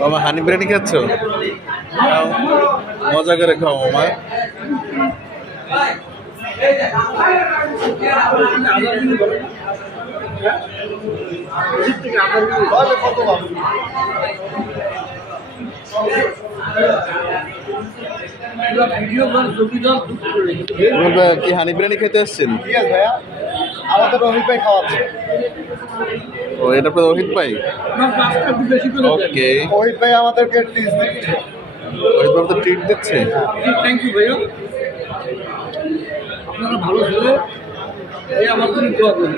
মামা হানি বিরিয়ানি খাচ্ছ? খাও, মজা করে খাও মামা। কি হানি বিরিয়ানি খেতে আসছেন? আমাদের রোহিত ভাই খাওয়াচ্ছে। ও এটা তো রোহিত ভাই। ওকে, রোহিত ভাই আমাদেরকে টিপস দিচ্ছে। রোহিত বাবু তো ট্রিট দিচ্ছে। থ্যাংক ইউ ভাইয়া, আপনারা ভালো ছেলে, এই আমার জন্য দোয়া করুন।